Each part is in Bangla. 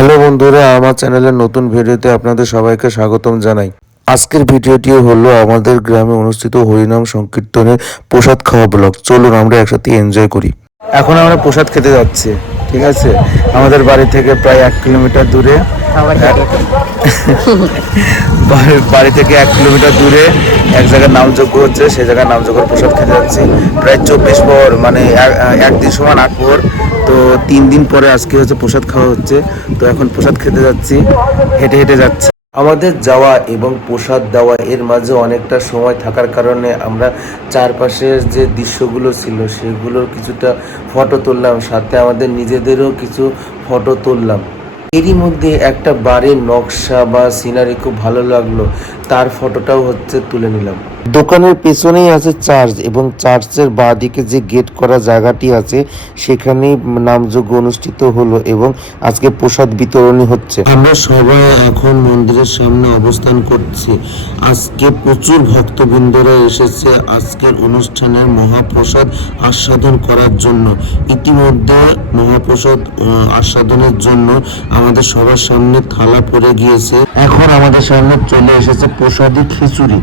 হ্যালো বন্ধুরা, আমার চ্যানেলের নতুন ভিডিওতে আপনাদের সবাইকে স্বাগতম জানাই। আজকের ভিডিওটি হলো আমাদের গ্রামে অনুষ্ঠিত হরিনাম সংকীর্তনের প্রসাদ খাওয়া ব্লগ। চলুন আমরা একসাথে এনজয় করি। এখন আমরা প্রসাদ খেতে যাচ্ছি, ঠিক আছে? আমাদের বাড়ি থেকে প্রায় 1 কিলোমিটার দূরে, বাড়ি থেকে 1 কিলোমিটার দূরে এক জায়গায় নামযজ্ঞ হচ্ছে, সেই জায়গায় নামযজ্ঞের প্রসাদ খেতে যাচ্ছি। প্রায় 24 প্রহর, মানে একদিন সমান 8 প্রহর। তো 3 দিন পরে আজকে হচ্ছে প্রসাদ খাওয়া হচ্ছে। তো এখন প্রসাদ খেতে যাচ্ছি, হেঁটে হেঁটে যাচ্ছি। আমাদের যাওয়া এবং প্রসাদ দেওয়া এর মাঝে অনেকটা সময় থাকার কারণে আমরা চারপাশের যে দৃশ্যগুলো ছিল সেগুলোর কিছুটা ফটো তুললাম, সাথে আমাদের নিজেদেরও কিছু ফটো তুললাম। এরই মধ্যে একটা বাড়ির নকশা বা সিনারি খুব ভালো লাগলো, তার ফটোটাও হচ্ছে তুলে নিলাম। দোকানের পেছনেই আছে চার্চ, এবং চার্চের বাঁ দিকে যে গেট করা জায়গাটি আছে সেখানেই নামযজ্ঞ অনুষ্ঠিত হলো এবং আজকে প্রসাদ বিতরণী হচ্ছে। আমরা সবাই এখন মন্দিরের সামনে অবস্থান করছি। আজকে প্রচুর ভক্তবৃন্দরা এসেছে আজকের অনুষ্ঠানের মহাপ্রসাদ আস্বাদন করার জন্য। ইতিমধ্যে মহাপ্রসাদ আস্বাদনের জন্য আমাদের সবার সামনে থালা পড়ে গিয়েছে। এখন আমাদের সামনে চলে এসেছে প্রসাদী খিচুড়ি,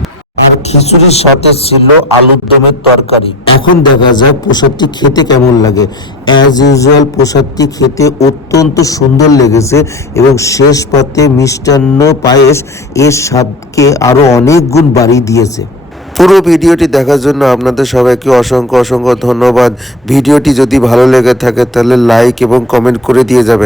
আর খিচুড়ির সাথে ছিল আলুর দমের তরকারি। এখন দেখা যাক প্রসাদটি খেতে কেমন লাগে। অ্যাজ ইউজুয়াল প্রসাদটি খেতে অত্যন্ত সুন্দর লেগেছে, এবং শেষ পাতে মিষ্টান্ন পায়েস এর স্বাদকে আরো অনেক গুণ বাড়িয়ে দিয়েছে। পুরো ভিডিওটি দেখার জন্য আপনাদের সবাইকে অসংখ্য অসংখ্য ধন্যবাদ। ভিডিওটি যদি ভালো লেগে থাকে তাহলে লাইক এবং কমেন্ট করে দিয়ে যাবেন।